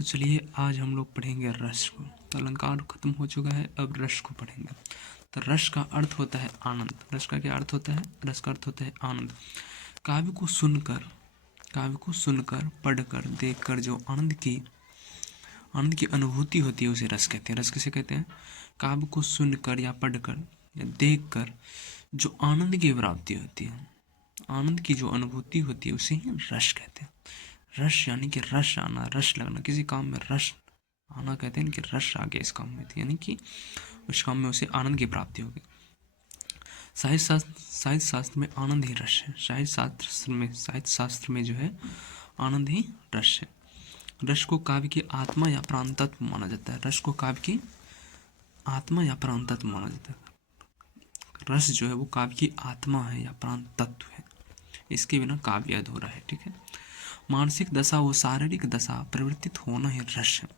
तो चलिए आज हम लोग पढ़ेंगे रस को। तो अलंकार खत्म हो चुका है, अब रस को पढ़ेंगे। तो रस का अर्थ होता है आनंद। रस का क्या अर्थ होता है? रस का अर्थ होता है आनंद। काव्य को सुनकर, पढ़कर, देखकर जो आनंद की अनुभूति होती है उसे रस कहते हैं। रस किसे कहते हैं? काव्य को सुनकर या पढ़कर या देखकर जो आनंद की प्राप्ति होती है, आनंद की जो अनुभूति होती है उसे ही रस कहते हैं। रस यानी कि रस आना, रस लगना, किसी काम में रस आना कहते हैं कि रस आ गया इस काम में, यानी कि उस काम में उसे आनंद की प्राप्ति होगी। साहित्य शास्त्र में आनंद ही रस है। साहित्य शास्त्र में जो है आनंद ही रस है। रस को काव्य की आत्मा या प्राण तत्व माना जाता है। रस को काव्य की आत्मा या प्राण तत्व माना जाता है। रस जो है वो काव्य की आत्मा है या प्राण तत्व है, इसके बिना काव्य अधूरा है। ठीक है। मानसिक दशा व शारीरिक दशा परिवर्तित होना ही रस है।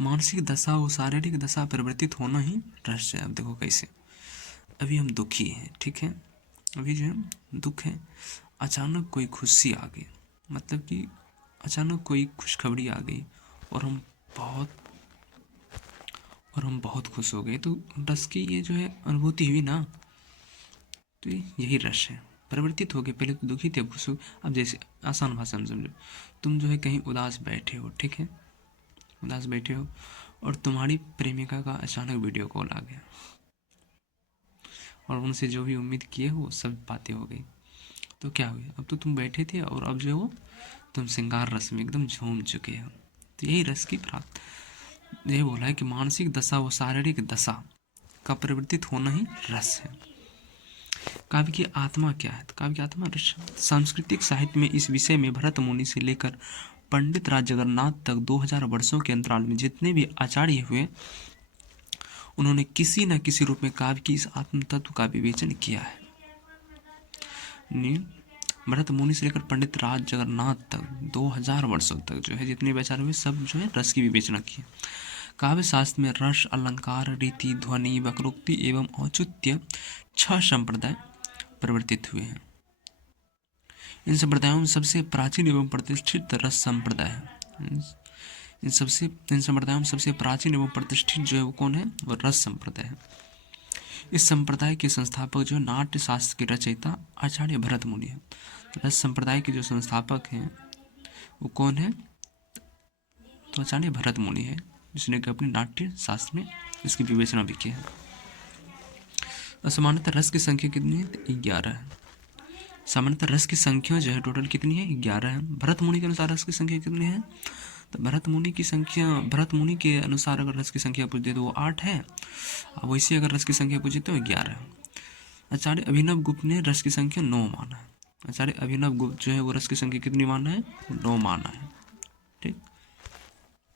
मानसिक दशा व शारीरिक दशा परिवर्तित होना ही रस है। अब देखो कैसे, अभी हम दुखी हैं, ठीक है, अभी जो है दुख है, अचानक कोई खुशी आ गई, मतलब कि अचानक कोई खुशखबरी आ गई और हम बहुत खुश हो गए, तो रस की ये जो है अनुभूति हुई ना, तो यही रस है। परिवर्तित हो गए, पहले तो दुखी थे, अब खुश हो। अब जैसे आसान भाषा में समझो, तुम जो है कहीं उदास बैठे हो, ठीक है, उदास बैठे हो और तुम्हारी प्रेमिका का अचानक वीडियो कॉल आ गया और उनसे जो भी उम्मीद किए हो सब बातें हो गई, तो क्या हुआ? अब तो तुम बैठे थे और अब जो हो तुम श्रृंगार रस में एकदम झूम चुके हो। तो यही रस की प्राप्त, यही बोला है कि मानसिक दशा व शारीरिक दशा का परिवर्तित होना ही रस है। काव्य की आत्मा क्या है? तो काव्य की आत्मा रस। सांस्कृतिक साहित्य में इस विषय में भरत मुनि से लेकर पंडित राज जगन्नाथ तक 2000 वर्षों के अंतराल में जितने भी आचार्य हुए, उन्होंने किसी न किसी रूप में काव्य की इस आत्म तत्व का विवेचन किया है। भरत मुनि से लेकर पंडित राज जगन्नाथ तक 2000 वर्षों तक जो है जितने भी आचार्य हुए, सब जो है रस की विवेचना की। काव्य शास्त्र में रस, अलंकार, रीति, ध्वनि, वक्रोक्ति एवं औचित्य 6 संप्रदाय परिवर्तित हुए हैं। इन संप्रदायों में सबसे प्राचीन एवं प्रतिष्ठित रस संप्रदाय है। इन संप्रदायों में सबसे प्राचीन एवं प्रतिष्ठित जो है वो कौन है? वो रस संप्रदाय है। इस संप्रदाय के संस्थापक जो नाट्य शास्त्र के रचयिता आचार्य भरत मुनि है। रस संप्रदाय के जो संस्थापक हैं वो कौन है? तो आचार्य भरत मुनि है, जिसने कि अपने नाट्य शास्त्र में इसकी विवेचना भी की है। सामान्यतः रस की संख्या कितनी है? 11 है। सामान्यतः रस की संख्या जो है टोटल कितनी है? 11 है। भरत मुनि के अनुसार रस की संख्या कितनी है? तो भरत मुनि के अनुसार अगर रस की संख्या पूछते तो वो 8 है, अब वैसे अगर रस की संख्या पूछे तो 11 है। आचार्य अभिनव गुप्त ने रस की संख्या 9 माना है। आचार्य अभिनव गुप्त जो है वो रस की संख्या कितनी माना है? 9 माना है। ठीक,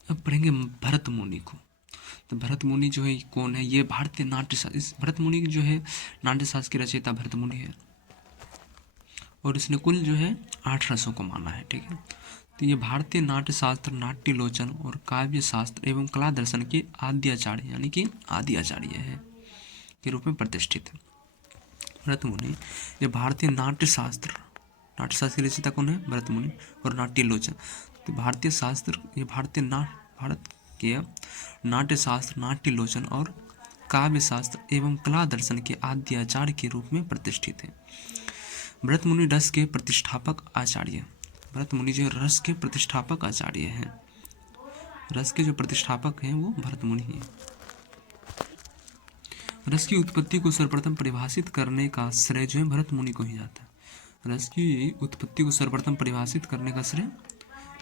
अब पढ़ेंगे भरत मुनि को। तो भरत मुनि जो है कौन है? ये भारतीय नाट्य शास्त्र, भरत मुनि जो है नाट्य शास्त्र के रचयिता भरत मुनि है और इसने कुल जो है 8 रसों को माना है। ठीक है, तो ये भारतीय नाट्य शास्त्र, नाट्य लोचन और काव्य शास्त्र एवं कला दर्शन के आद्य आचार्य यानी कि आदि आचार्य है के रूप में प्रतिष्ठित है। भरत मुनि ये भारतीय नाट्य शास्त्र की रचयिता कौन है? भरत मुनि। और नाट्य लोचन, तो भारत के नाट्य शास्त्र, नाट्य लोचन और काव्य शास्त्र एवं कला दर्शन के आद्य आचार्य के रूप में प्रतिष्ठित है। भरत मुनि रस के प्रतिष्ठापक आचार्य, भरत मुनि जो रस के प्रतिष्ठापक आचार्य हैं, रस के जो प्रतिष्ठापक हैं वो भरत मुनि हैं। रस की उत्पत्ति को सर्वप्रथम परिभाषित करने का श्रेय जो है भरत मुनि को ही जाता है। रस की उत्पत्ति को सर्वप्रथम परिभाषित करने का श्रेय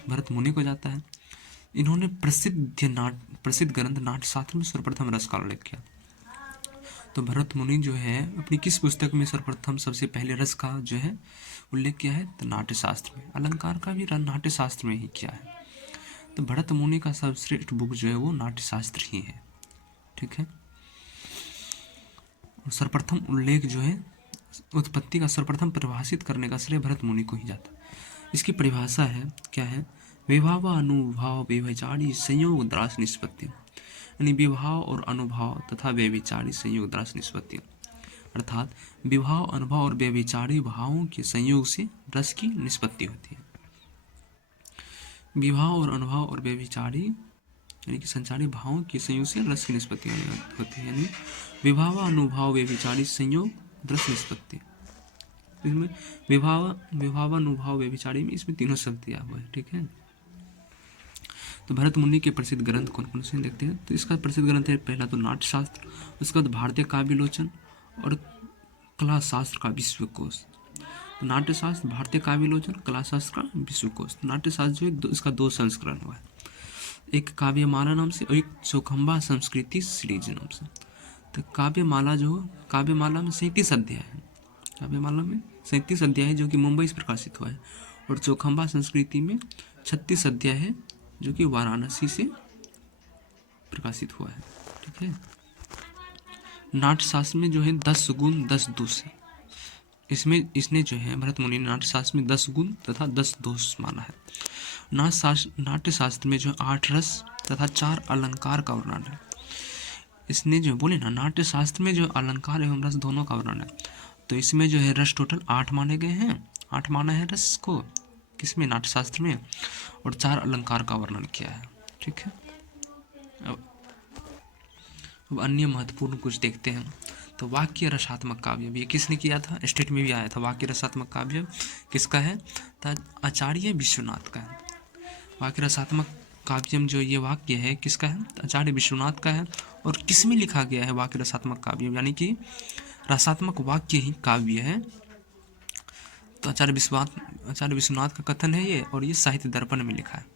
भरत मुनि को जाता है। इन्होंने प्रसिद्ध ग्रंथ नाट्यशास्त्र में सर्वप्रथम रस का उल्लेख किया। तो भरत मुनि जो है अपनी किस पुस्तक में सर्वप्रथम सबसे पहले रस का जो है उल्लेख किया है? तो नाट्य शास्त्र में। अलंकार का भी नाट्य शास्त्र में ही किया है। तो भरत मुनि का सर्वश्रेष्ठ बुक जो है वो नाट्य शास्त्र ही है। ठीक है, और सर्वप्रथम उल्लेख जो है उत्पत्ति का सर्वप्रथम परिभाषित करने का श्रेय भरत मुनि को ही जाता है। इसकी परिभाषा है क्या है? विभाव अनुभाव व्यभिचारी संयोग द्रास निष्पत्ति, यानी विभाव और अनुभाव तथा व्यभिचारी संयोग द्रास निष्पत्ति, अर्थात विभाव, अनुभव और व्यभिचारी भावों के संयोग से रस की निष्पत्ति होती है। विभाव और अनुभाव और व्यभिचारी यानी कि संचारी भावों के संयोग से रस की निष्पत्ति होती है। यानी विभाव अनुभाव व्यभिचारी संयोग रस निष्पत्ति। इसमें विभावानुभाव व्यभिचारी में इसमें तीनों शब्द दिया हुआ है। ठीक है। तो भरत मुनि के प्रसिद्ध ग्रंथ कौन कौन से देखते हैं। तो इसका प्रसिद्ध ग्रंथ है पहला तो नाट्यशास्त्र, उसके बाद भारतीय काव्यलोचन और कला शास्त्र का विश्वकोश। तो नाट्यशास्त्र, भारतीय काव्यलोचन, कला शास्त्र का विश्वकोश। नाट्यशास्त्र जो है इसका 2 संस्करण हुआ है, एक काव्यमाला नाम से और एक चौखंबा संस्कृति सीरीज नाम से। तो काव्यमाला में 37 अध्याय है। काव्यमाला में 37 अध्याय है जो कि मुंबई से प्रकाशित हुआ है, और चौखंबा संस्कृति में 36 अध्याय है जो कि वाराणसी से प्रकाशित हुआ है। ठीक है। नाट्यशास्त्र में जो है 10 गुण 10 दोष है। इसने जो है भरत मुनि ने नाट्यशास्त्र में 10 गुण तथा 10 दोष माना है। नाट्यशास्त्र में जो 8 रस तथा 4 अलंकार का वर्णन है। इसने जो बोले ना, नाट्यशास्त्र में जो अलंकार एवं रस दोनों का वर्णन है, तो इसमें जो है रस टोटल 8 माने गए हैं। 8 माना है रस को किसमें, नाट्यशास्त्र में, और 4 अलंकार का वर्णन किया है। ठीक है। अब अन्य महत्वपूर्ण कुछ देखते हैं। तो वाक्य रसात्मक काव्य ये किसने किया था, स्टेट में भी आया था। वाक्य रसात्मक काव्य किसका है, तो आचार्य विश्वनाथ का है। वाक्य रसात्मक काव्यम जो ये वाक्य है किसका है, तो आचार्य विश्वनाथ का है। और किस में लिखा गया है वाक्य रसात्मक काव्य, यानी कि रसात्मक वाक्य ही काव्य है। तो आचार्य विश्वनाथ का कथन है ये, और ये साहित्य दर्पण में लिखा है।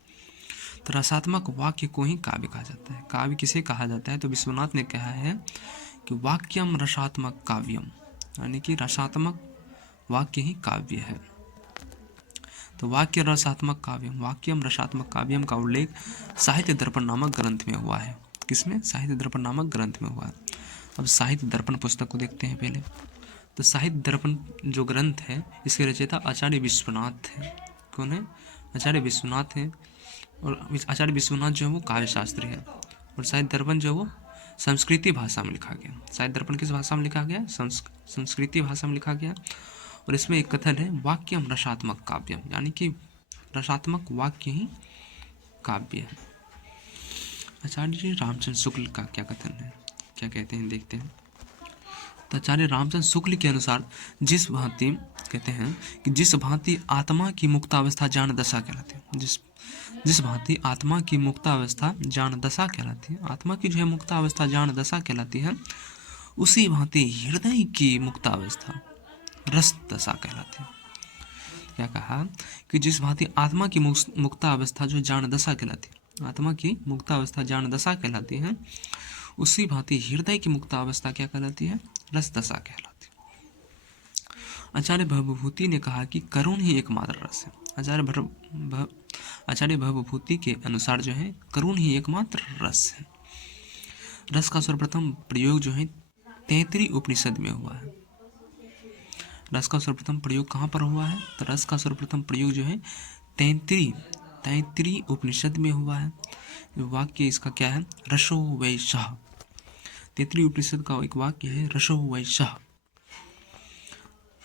तो रसात्मक वाक्य को ही काव्य कहा जाता है। काव्य किसे कहा जाता है, तो विश्वनाथ ने कहा है कि वाक्यम रसात्मक काव्यम, यानी कि रसात्मक वाक्य ही काव्य है। तो वाक्य रसात्मक काव्यम, वाक्यम रसात्मक काव्यम का उल्लेख साहित्य दर्पण नामक ग्रंथ में हुआ है। किसमें, साहित्य दर्पण नामक ग्रंथ में हुआ है। अब साहित्य दर्पण पुस्तक को देखते हैं पहले। तो साहित्य दर्पण जो ग्रंथ है इसके रचयिता आचार्य विश्वनाथ है। कौन है, आचार्य विश्वनाथ है। और आचार्य विश्वनाथ जो है वो काव्य शास्त्री है, और साहित्य दर्पण जो है वो संस्कृति भाषा में लिखा गया। साहित्य दर्पण किस भाषा में लिखा गया, संस्कृति भाषा में लिखा गया। और इसमें एक कथन है वाक्यम रसात्मक काव्यम, यानी कि रसात्मक वाक्य ही काव्य है। आचार्य जी रामचंद्र शुक्ल का क्या कथन है, क्या कहते हैं, देखते हैं। तो आचार्य रामचंद्र शुक्ल के अनुसार जिस भांति कहते हैं कि जिस भांति आत्मा की मुक्तावस्था ज्ञान दशा कहलाती है, जिस भांति आत्मा की मुक्तावस्था ज्ञान दशा कहलाती है, आत्मा की जो है मुक्तावस्था ज्ञान दशा कहलाती है, उसी भांति हृदय की मुक्तावस्था रस दशा कहलाती है। क्या कहा कि जिस भांति आत्मा की मुक्तावस्था जो ज्ञान दशा कहलाती है, आत्मा की मुक्तावस्था ज्ञान दशा कहलाती है, उसी भांति हृदय की मुक्तावस्था क्या कहलाती है, रस दशा कहलाती है। आचार्य भवभूति ने कहा कि करुण ही एकमात्र रस है। आचार्य भवभूति के अनुसार जो है करुण ही एकमात्र रस है। रस का सर्वप्रथम प्रयोग जो है तैतृय उपनिषद में हुआ है। रस का सर्वप्रथम प्रयोग कहाँ पर हुआ है, तो रस का सर्वप्रथम प्रयोग जो है तैतृय उपनिषद में हुआ है। वाक्य इसका क्या है, रसो वैशः। तैतृय उपनिषद का एक वाक्य है रसो वैशः।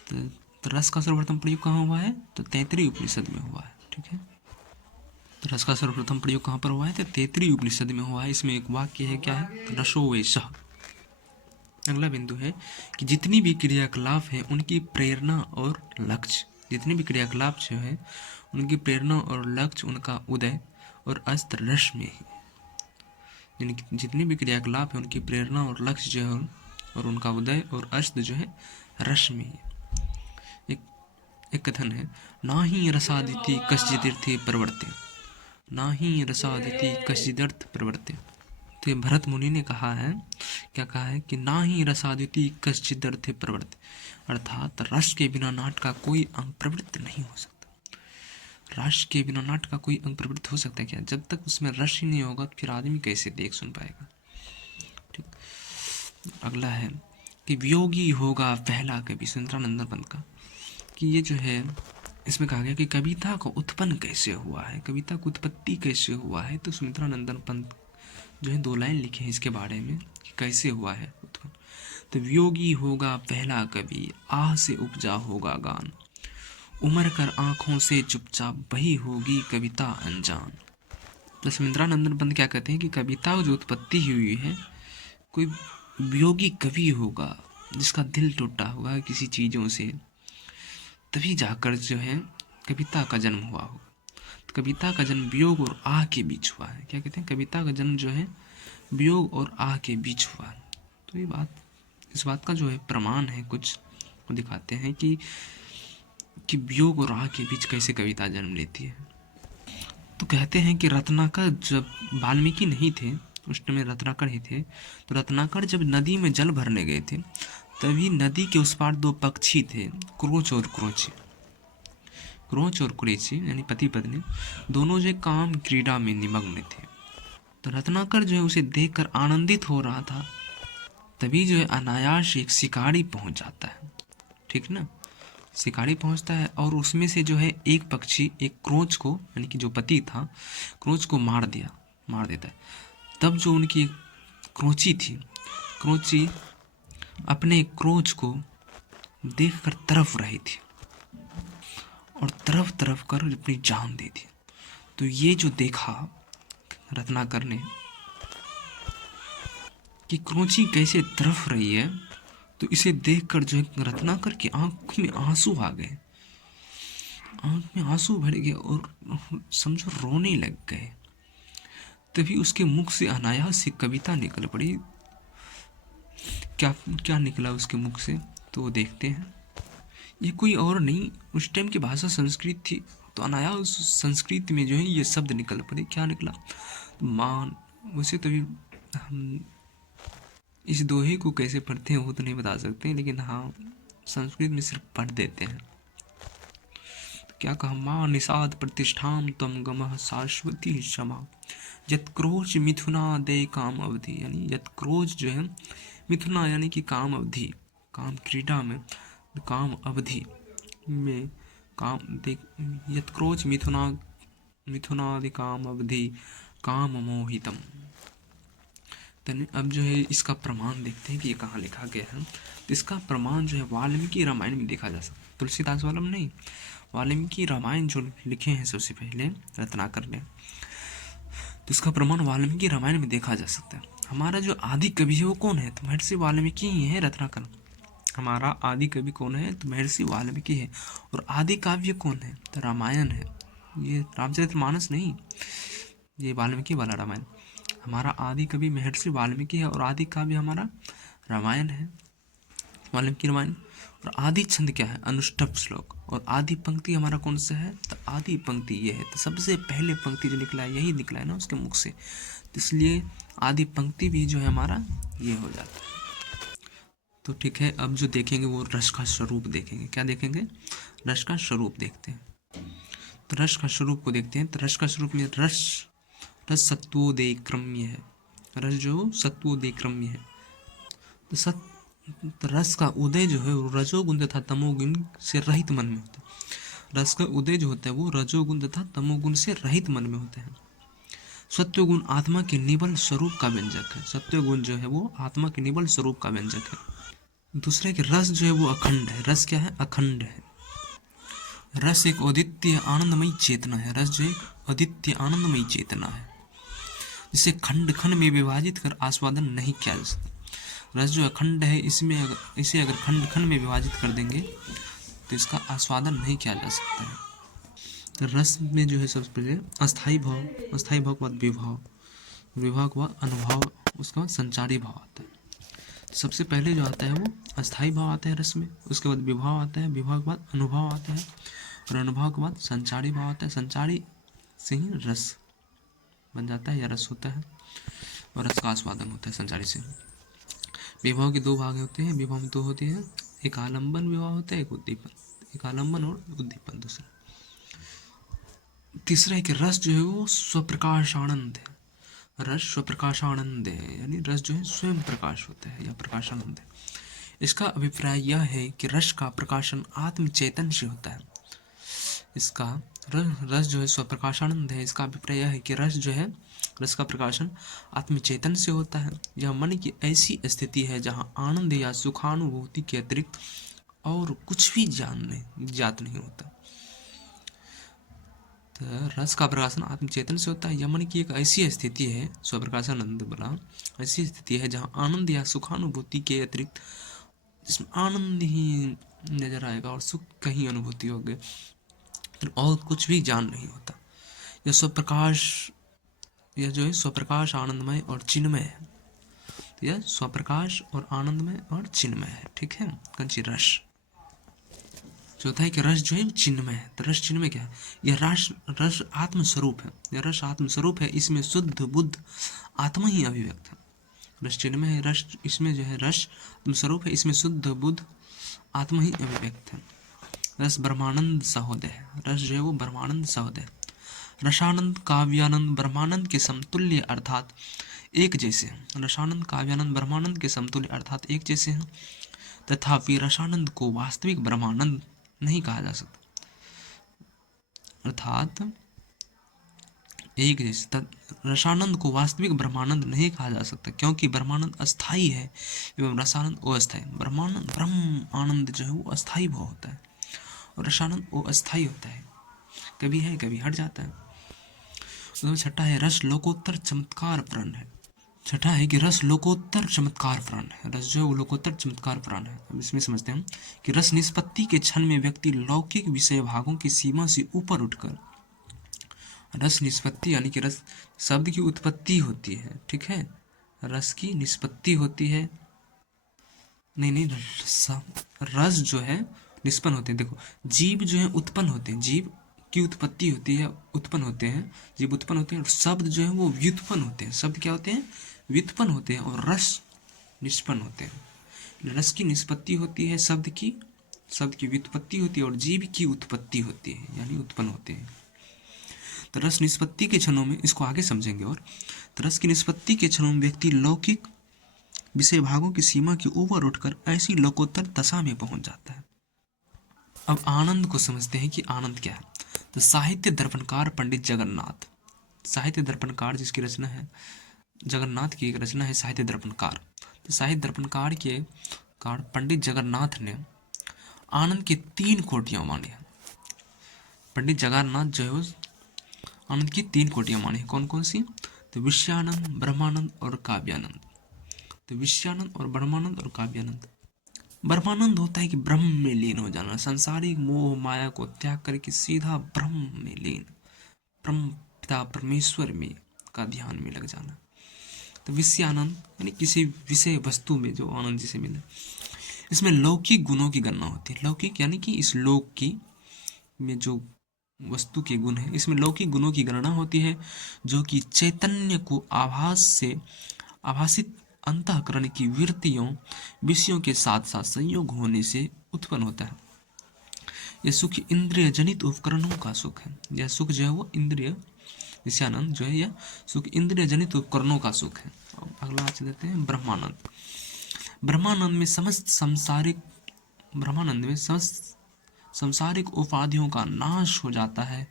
तो रस का सर्वप्रथम प्रयोग कहाँ हुआ है, तो तैतृय उपनिषद में हुआ है। ठीक है। तो रस का सर्वप्रथम प्रयोग कहाँ पर हुआ है, तो तैतृय उपनिषद में हुआ है। इसमें एक वाक्य है क्या है, तो रसो वैशः। अगला बिंदु है कि जितनी भी क्रियाकलाप है उनकी प्रेरणा और लक्ष्य, जितनी भी क्रियाकलाप जो है उनकी प्रेरणा और लक्ष्य उनका उदय और अस्त रस में है। यानी जितनी भी क्रियाकलाप है उनकी प्रेरणा और लक्ष्य जो है और उनका उदय और अस्त जो है रस में है। एक कथन है ना ही रसादिति कश्चिदर्थी प्रवर्ते, ना ही रसादिति कश्चिदर्थ प्रवर्ते। तो भरत मुनि ने कहा है, क्या कहा है कि ना ही रसादिति कश्चिदर्थे प्रवृत्ति, अर्थात रस के बिना नाट का कोई अंग प्रवृत्त नहीं हो सकता। रस के बिना नाट का कोई अंग प्रवृत्त हो सकता है क्या, जब तक उसमें रस ही नहीं होगा तो फिर आदमी कैसे देख सुन पाएगा। ठीक। अगला है कि वियोगी होगा पहला कवि, सुमित्रानंदन पंत का, कि ये जो है इसमें कहा गया कि कविता का उत्पन्न कैसे हुआ है, कविता की उत्पत्ति कैसे हुआ है। तो सुमित्रानंदन पंत जो है 2 लाइन लिखे हैं इसके बारे में कि कैसे हुआ है उत्पन्न। तो वियोगी होगा पहला कवि, आह से उपजा होगा गान, उमर कर आंखों से चुपचाप वही होगी कविता अनजान। तो सुमिंद्रानंदन पंत क्या कहते हैं कि कविता की जो उत्पत्ति हुई है, कोई वियोगी कवि होगा जिसका दिल टूटा होगा किसी चीज़ों से, तभी जाकर जो है कविता का जन्म हुआ होगा। तो कविता का जन्म वियोग और आह के बीच हुआ है। क्या कहते हैं? कविता का जन्म जो है वियोग और आह के बीच हुआ है। तो ये बात, इस बात का जो है प्रमाण है, कुछ वो दिखाते हैं कि वियोग और आह के बीच कैसे कविता जन्म लेती है। तो कहते हैं कि रत्नाकर, जब वाल्मीकि नहीं थे उस टाइम रत्नाकर ही थे, तो रत्नाकर जब नदी में जल भरने गए थे, तभी नदी के उस पार दो पक्षी थे, क्रोच और क्रोची। क्रोच और क्रोची यानी पति पत्नी, दोनों जो काम क्रीड़ा में निमग्न थे। तो रत्नाकर जो है उसे देखकर आनंदित हो रहा था, तभी जो है अनायास एक शिकारी पहुंच जाता है। ठीक ना, शिकारी पहुंचता है और उसमें से जो है एक पक्षी एक क्रोच को, यानी कि जो पति था, क्रोच को मार देता है। तब जो उनकी क्रोची थी, क्रोची अपने क्रोच को देखकर तरफ रही थी और तरफ तरफ कर अपनी जान दे दी। तो ये जो देखा रत्नाकर ने कि क्रोची कैसे तरफ रही है, तो इसे देखकर जो है रत्नाकर की आंख में आंसू आ गए, आंख में आंसू भर गए और समझो रोने लग गए। तभी उसके मुख से अनायास से कविता निकल पड़ी। क्या क्या निकला उसके मुख से, तो वो देखते हैं। ये कोई और नहीं, उस टाइम की भाषा संस्कृत थी, तो अनायास संस्कृत में जो है ये शब्द निकल पड़े। क्या निकला? मान। वैसे तो भी हम इस दोहे को कैसे पढ़ते हैं वो तो नहीं बता सकते, लेकिन हाँ संस्कृत में सिर्फ पढ़ देते हैं। क्या कहा? माँ निषाद प्रतिष्ठाम तम गमः शाश्वती क्षमा यत्क्रोच मिथुना दे काम अवधि। यानी यत्क्रोच जो है मिथुना यानी कि काम अवधि, काम क्रीड़ा में, काम अवधि में काम देख, यत्क्रोच मिथुनादि काम अवधि काम मोहितम। अब जो है इसका प्रमाण देखते हैं कि ये कहाँ लिखा गया है। तो इसका प्रमाण जो है वाल्मीकि रामायण में देखा जा सकता है, तुलसीदास वाला में नहीं। वाल्मीकि रामायण जो लिखे हैं सबसे पहले रत्नाकर ने, तो इसका प्रमाण वाल्मीकि रामायण में देखा जा सकता है। हमारा जो आदि कवि है वो कौन है? तो महर्षि वाल्मीकि ही है। रत्नाकर हमारा आदि कवि कौन है? तो महर्षि वाल्मीकि है। और आदि काव्य कौन है? तो रामायण है। ये रामचरितमानस नहीं, ये वाल्मीकि वाला रामायण। हमारा आदि कवि महर्षि वाल्मीकि है और आदि काव्य हमारा रामायण है, वाल्मीकि रामायण। और आदि छंद क्या है? अनुष्टुप श्लोक। और आदि पंक्ति हमारा कौन सा है? तो आदि पंक्ति ये है। तो सबसे पहले पंक्ति जो निकला है यही निकला है ना उसके मुख से, तो इसलिए आदि पंक्ति भी जो है हमारा ये हो जाता है। तो ठीक है, अब जो देखेंगे वो रस का स्वरूप देखेंगे। क्या देखेंगे? रस का स्वरूप देखते हैं। तो रस का स्वरूप को देखते हैं। तो रस का स्वरूप में रस सत्वोदय क्रम्य है। रस जो सत्वोदय क्रम्य है। तो रस का उदय जो है वो रजोगुण तथा तमोगुण से रहित मन में होता है। रस का उदय जो होता है वो रजोगुण तथा तमोगुण से रहित मन में होता है। सत्वगुण आत्मा के निबल स्वरूप का व्यंजक है। सत्वगुण जो है वो आत्मा के निबल स्वरूप का व्यंजक है। दूसरे के रस जो है वो अखंड है। रस क्या है? अखंड है। रस एक अद्वितीय आनंदमयी चेतना है। रस जो एक अद्वितीय आनंदमयी चेतना है, जिसे खंड खंड में विभाजित कर आस्वादन नहीं किया जा सकता। रस जो अखंड है, इसे अगर खंड खंड में विभाजित कर देंगे तो इसका आस्वादन नहीं किया जा सकता है। तो रस में जो है सबसे पहले अस्थायी भाव, अस्थायी भाव के बाद विभाव, विभाव के बाद अनुभव, उसके बाद संचारी भाव आता है। सबसे पहले जो आता है वो अस्थायी भाव आता है रस में, उसके बाद विभाव आता है, विभाव के बाद अनुभव आता है, और अनुभव के बाद संचारी भाव आता है। संचारी से ही रस बन जाता है या रस होता है, और रस का आस्वादन होता है संचारी से। विवाह के दो भाग होते हैं, विवाह में दो होते हैं, एक आलम्बन विवाह होता है, एक उद्दीपन। एक आलम्बन और उद्दीपन दूसरा। तीसरा है कि रस जो है वो स्वप्रकाशानंद है। रस स्वप्रकाशानंद है, यानी रस जो है स्वयं प्रकाश होता है या प्रकाशानंद है। इसका अभिप्राय यह है कि रस का प्रकाशन आत्म चैतन्य से होता है। इसका रस जो है स्वप्रकाशानंद है। इसका अभिप्राय यह है कि रस जो है, रस का प्रकाशन आत्मचेतन से होता है। यह मन की ऐसी स्थिति है जहाँ आनंद या सुखानुभूति के अतिरिक्त और कुछ भी ज्ञात नहीं होता। तो रस का प्रकाशन आत्म चेतन से होता है। यमन की एक ऐसी स्थिति है, स्वप्रकाशानंद बोला, ऐसी स्थिति है जहाँ आनंद या सुखानुभूति के अतिरिक्त, जिसमें आनंद ही नजर आएगा और सुख कहीं अनुभूति होगी, और कुछ भी ज्ञान नहीं होता। यह स्वप्रकाश, यह जो है स्वप्रकाश आनंदमय और चिन्मय है। यह स्वप्रकाश और आनंदमय और चिन्मय है। ठीक है, कंची रस जो होता है कि रस जो है चिन्मय है। तो रस चिन्मय क्या है? यह रस आत्म स्वरूप है। यह रस आत्म स्वरूप है, इसमें शुद्ध बुद्ध आत्मा ही अभिव्यक्त है। रस चिन्मय है, रस इसमें जो है रस आत्म स्वरूप है, इसमें शुद्ध बुद्ध आत्मा ही अभिव्यक्त है। रस ब्रह्मानंद सहोदय है। रस जो है वो ब्रह्मानंद सहोदय। रसानंद काव्यानंद ब्रह्मानंद के समतुल्य अर्थात एक जैसे हैं। रसानंद काव्यानंद ब्रह्मानंद के समतुल्य अर्थात एक जैसे हैं। तथापि रसानंद को वास्तविक ब्रह्मानंद नहीं कहा जा सकता, अर्थात एक जैसे। रसानंद को वास्तविक ब्रह्मानंद नहीं कहा जा सकता, क्योंकि ब्रह्मानंद अस्थाई है एवं रसानंद अस्थाई। ब्रह्मानंद ब्रह्म आनंद जो है वो अस्थाई भाव होता है, और रसानंद वो अस्थाई होता है, कभी है कभी हट जाता है। तो छठा है रस लोकोत्तर चमत्कार प्रण है। छठा है कि रस लोकोत्तर चमत्कार प्राण है। रस जो है वो लोकोत्तर चमत्कार प्राण है। अब इसमें समझते हैं कि रस निष्पत्ति के क्षण में व्यक्ति लौकिक विषय भागों की सीमा से ऊपर उठकर, रस निष्पत्ति यानी कि रस शब्द की उत्पत्ति होती है, ठीक है, रस की निष्पत्ति होती है, नहीं रस जो है निष्पन्न होते हैं। देखो जीव जो है उत्पन्न होते हैं, जीव की उत्पत्ति होती है, उत्पन्न होते हैं, जीव उत्पन्न होते हैं, और शब्द जो है वो व्युत्पन्न होते हैं। शब्द क्या होते हैं? व्युत्पन्न होते हैं, और रस निष्पन्न होते हैं। रस की निष्पत्ति होती है, शब्द की व्युत्पत्ति होती है, और जीव की उत्पत्ति होती है, यानी उत्पन्न होते हैं। तो रस निष्पत्ति के क्षणों में, इसको आगे समझेंगे, और तो रस की निष्पत्ति के क्षणों में व्यक्ति लौकिक विषय भागों की सीमा के ऊपर उठकर ऐसी लोकोत्तर दशा में पहुंच जाता है। अब आनंद को समझते हैं कि आनंद क्या है। तो साहित्य दर्पणकार पंडित जगन्नाथ, साहित्य दर्पणकार जिसकी रचना है, जगन्नाथ की एक रचना है साहित्य दर्पणकार। तो साहित्य दर्पणकार के कार पंडित जगन्नाथ ने आनंद की 3 कोटियां मानी है। पंडित जगन्नाथ जो है आनंद की 3 कोटियां मानी है। कौन कौन सी? तो विषयानंद, ब्रह्मानंद और काव्यानंद। तो विषयानंद और ब्रह्मानंद और काव्यानंद। ब्रह्मानंद होता है कि ब्रह्म में लीन हो जाना, सांसारिक मोह माया को त्याग करके सीधा ब्रह्म में लीन, ब्रह्म पिता परमेश्वर में का ध्यान में लग जाना। तो विषयानंद यानी किसी विषय वस्तु में जो आनंद जिसे मिले। इसमें लौकिक गुणों की गणना होती है। लौकिक यानी कि इस लोक की में जो वस्तु के गुण है, इसमें लौकिक गुणों की गणना होती है, जो कि चैतन्य को आभास से आभासित अंतःकरण की वृत्तियों विषयों के साथ साथ संयोग होने से उत्पन्न होता है। यह सुख इंद्रिय जनित उपकरणों का सुख है। यह सुख जो है वो इंद्रिय, विषयानंद जो है यह सुख इंद्रिय जनित उपकरणों का सुख है। अगला चल देते हैं ब्रह्मानंद। ब्रह्मानंद में समस्त संसारिक उपाधियों का नाश हो जाता है,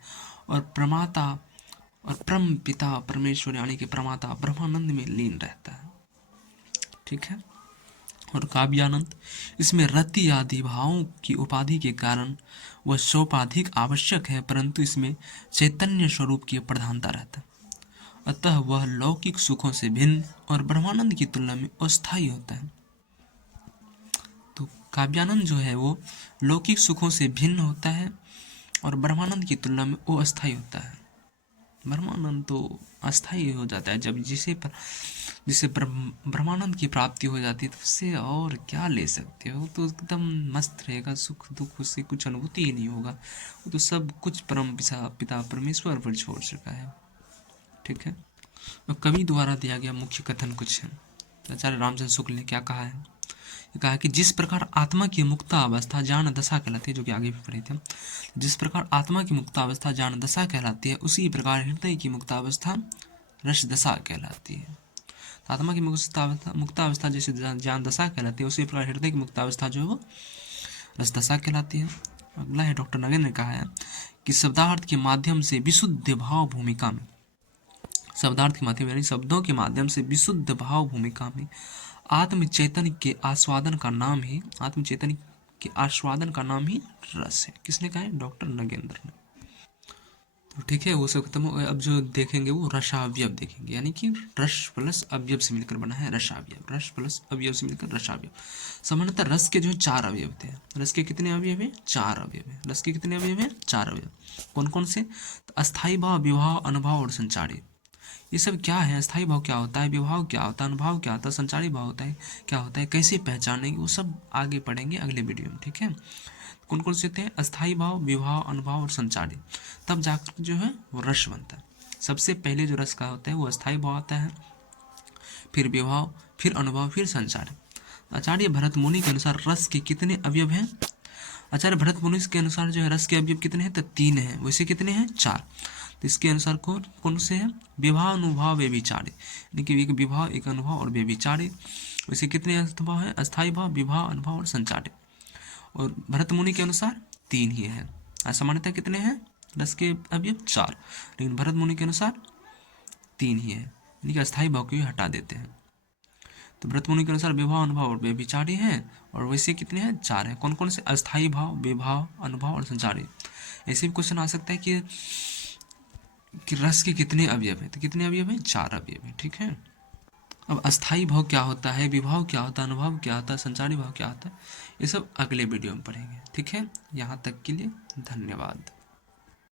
और प्रमाता और परम पिता परमेश्वर यानी कि प्रमाता ब्रह्मानंद में लीन रहता है, ठीक है। और काव्यानंद, इसमें रति आदि भावों की उपाधि के कारण वह सोपाधिक आवश्यक है, परंतु इसमें चैतन्य स्वरूप की प्रधानता रहता है, अतः वह लौकिक सुखों से भिन्न और ब्रह्मानंद की तुलना में अस्थायी होता है। तो काव्यानंद जो है वो लौकिक सुखों से भिन्न होता है और ब्रह्मानंद की तुलना में अस्थायी होता है। ब्रह्मानंद तो अस्थायी हो जाता है, जब जिसे ब्रह्मानंद की प्राप्ति हो जाती है तो उससे और क्या ले सकते हो, तो एकदम मस्त रहेगा, सुख दुख उससे कुछ अनुभूति ही नहीं होगा, वो तो सब कुछ परम पिता परमेश्वर पर छोड़ चुका है, ठीक है। और कवि द्वारा दिया गया मुख्य कथन कुछ है। आचार्य रामचंद्र शुक्ल ने क्या कहा है? कहा कि जिस प्रकार आत्मा की मुक्तावस्था ज्ञान दशा कहलाती है, जो कि आगे भी पढ़े थे, जिस प्रकार आत्मा की मुक्तावस्था ज्ञान दशा कहलाती है, उसी प्रकार हृदय की मुक्तावस्था रस दशा कहलाती है। आत्मा की मुक्तावस्था जैसे ज्ञान दशा कहलाती है, उसी प्रकार हृदय की मुक्तावस्था जो है वो रस दशा कहलाती है। अगला है डॉक्टर नगेंद्र ने कहा है कि शब्दार्थ के माध्यम से विशुद्ध भाव भूमिका में, शब्दार्थ के माध्यम यानी शब्दों के माध्यम से विशुद्ध भाव भूमिका में आत्म चैतन्य के आस्वादन का नाम ही रस है। किसने कहा है? डॉक्टर नगेंद्र ने। ठीक है, वो सब खत्म हो गया। अब जो देखेंगे वो रसावयव देखेंगे, यानी कि रस प्लस अवयव से मिलकर बना है रसावयव। रस प्लस अवयव से मिलकर रसावयव। सामान्यतः रस के जो है 4 अवयव होते हैं। रस के कितने अवयव हैं? 4 अवयव हैं। रस के कितने अवयव हैं? 4 अवयव। कौन कौन से? तो अस्थायी भाव, विभाव, अनुभाव और संचारी। ये सब क्या है? अस्थायी भाव क्या होता है, विभाव क्या होता है, अनुभाव क्या होता है, संचारी भाव होता है क्या होता है, कैसे पहचानेंगे, वो सब आगे पढ़ेंगे अगले वीडियो में। ठीक है, कौन कौन से होते हैं? अस्थायी भाव, विभाव, अनुभाव और संचारी। तब जाकर जो है वो रस बनता है। सबसे पहले जो रस का होता है वो अस्थायी भाव आता है, फिर विभाव, फिर अनुभव, फिर संचार। आचार्य भरत मुनि के अनुसार रस के कितने अवयव हैं? आचार्य भरत मुनि के अनुसार जो है रस के अवयव कितने हैं? तो 3 हैं। वैसे कितने हैं? 4। तो इसके अनुसार कौन कौन से हैं? विभाव, अनुभाव, व्यभिचारी, यानी कि एक विभाव, एक अनुभव और व्यभिचारी। वैसे कितने अनुभव हैं? अस्थायी भाव, विभाव, अनुभव और संचारी। और भरत मुनि के अनुसार 3 ही है। सामान्यतः कितने हैं रस के अवयव? 4, लेकिन भरत मुनि के अनुसार 3 ही है, यानी कि अस्थायी भाव को भी हटा देते हैं। तो भरत मुनि के अनुसार विभाव, अनुभव और व्यभिचारी हैं, और वैसे कितने हैं? 4 हैं। कौन कौन से? अस्थायी भाव, विभाव, अनुभव और संचारी। ऐसे भी क्वेश्चन आ सकता है कि रस के कितने अवयव हैं? तो कितने अवयव हैं? 4 अवयव हैं। ठीक है, अब अस्थायी भाव क्या होता है, विभाव क्या होता है, अनुभव क्या होता है, संचारी भाव क्या होता है, ये सब अगले वीडियो में पढ़ेंगे। ठीक है, यहाँ तक के लिए धन्यवाद।